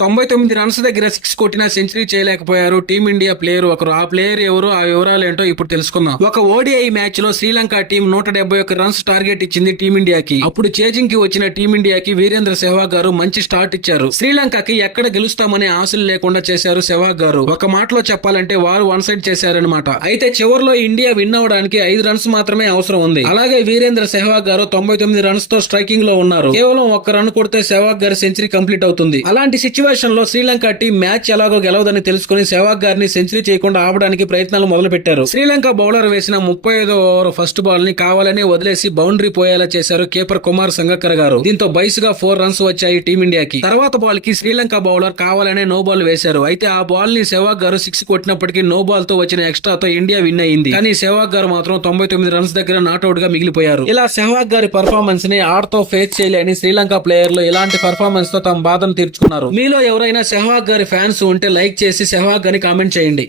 99 runs దగ్గర 6 కొట్టినా century చేయలేకపోయారు టీమిండియా ప్లేయర్ ఒకరు. ఆ ప్లేయర్ ఎవరు, ఆ వివరాలు ఏంటో ఇప్పుడు తెలుసుకుందాం. ఒక ఓడిఐ మ్యాచ్ లో శ్రీలంక టీం 171 రన్స్ టార్గెట్ ఇచ్చింది టీమిండియాకి. అప్పుడు చేజింగ్ కి వచ్చిన టీమిండియాకి వీరేంద్ర సెహ్వాగ్ గారు మంచి స్టార్ట్ ఇచ్చారు. శ్రీలంకకి ఎక్కడ గెలుస్తామనే ఆశలు లేకుండా చేశారు సెహ్వాగ్ గారు. ఒక మాటలో చెప్పాలంటే వారు వన్ సైడ్ చేశారనమాట. అయితే చివరిలో ఇండియా విన్ అవడానికి 5 రన్స్ మాత్రమే అవసరం ఉంది. అలాగే వీరేంద్ర సెహ్వాగ్ గారు 99 రన్స్ తో స్ట్రైకింగ్ లో ఉన్నారు. కేవలం ఒక్క రన్ కొడితే సెహ్వాగ్ గారి సెంచరీ కంప్లీట్ అవుతుంది. అలాంటి సిచ్యువేషన్ లో శ్రీలంక టీం మ్యాచ్ ఎలాగో గెలవదని తెలుసుకుని సెహ్వాగ్ గారిని సెంచరీ చేయకుండా ఆపడానికి ప్రయత్నాలు మొదలు పెట్టారు. శ్రీలంక బౌలర్ వేసిన 35వ ఓవర్ ఫస్ట్ బాల్ ని కావాలనే వదిలేసి బౌండరీ పోయేలా చేశారు కీపర్ కుమార్ సంగక్కర్ గారు. దీంతో బైస్గా 4 రన్స్ వచ్చాయి టీమిండియాకి. తర్వాత బాల్ కి శ్రీలంక బౌలర్ కావాలనే నో బాల్ వేశారు. అయితే ఆ బాల్ ని సెహ్వాగ్ గారు 6 కొట్టినప్పటికీ నో బాల్ తో వచ్చిన ఎక్స్ట్రాతో ఇండియా విన్ అయింది. కానీ సెహ్వాగ్ గారు మాత్రం 99 రన్స్ దగ్గర నాట్అవుట్ గా మిగిలిపోయారు. ఇలా సెహ్వాగ్ గారి పర్ఫార్మెన్స్ ని ఆడతో ఫేస్ చేయలేని శ్రీలంక ప్లేయర్లు ఇలాంటి పర్ఫార్మెన్స్ తో తమ బాధను తీర్చుకున్నారు. మీలో ఎవరైనా సెహ్వాగ్ గారి ఫ్యాన్స్ ఉంటే లైక్ చేసి సెహ్వాగ్ గారిని కామెంట్ చేయండి.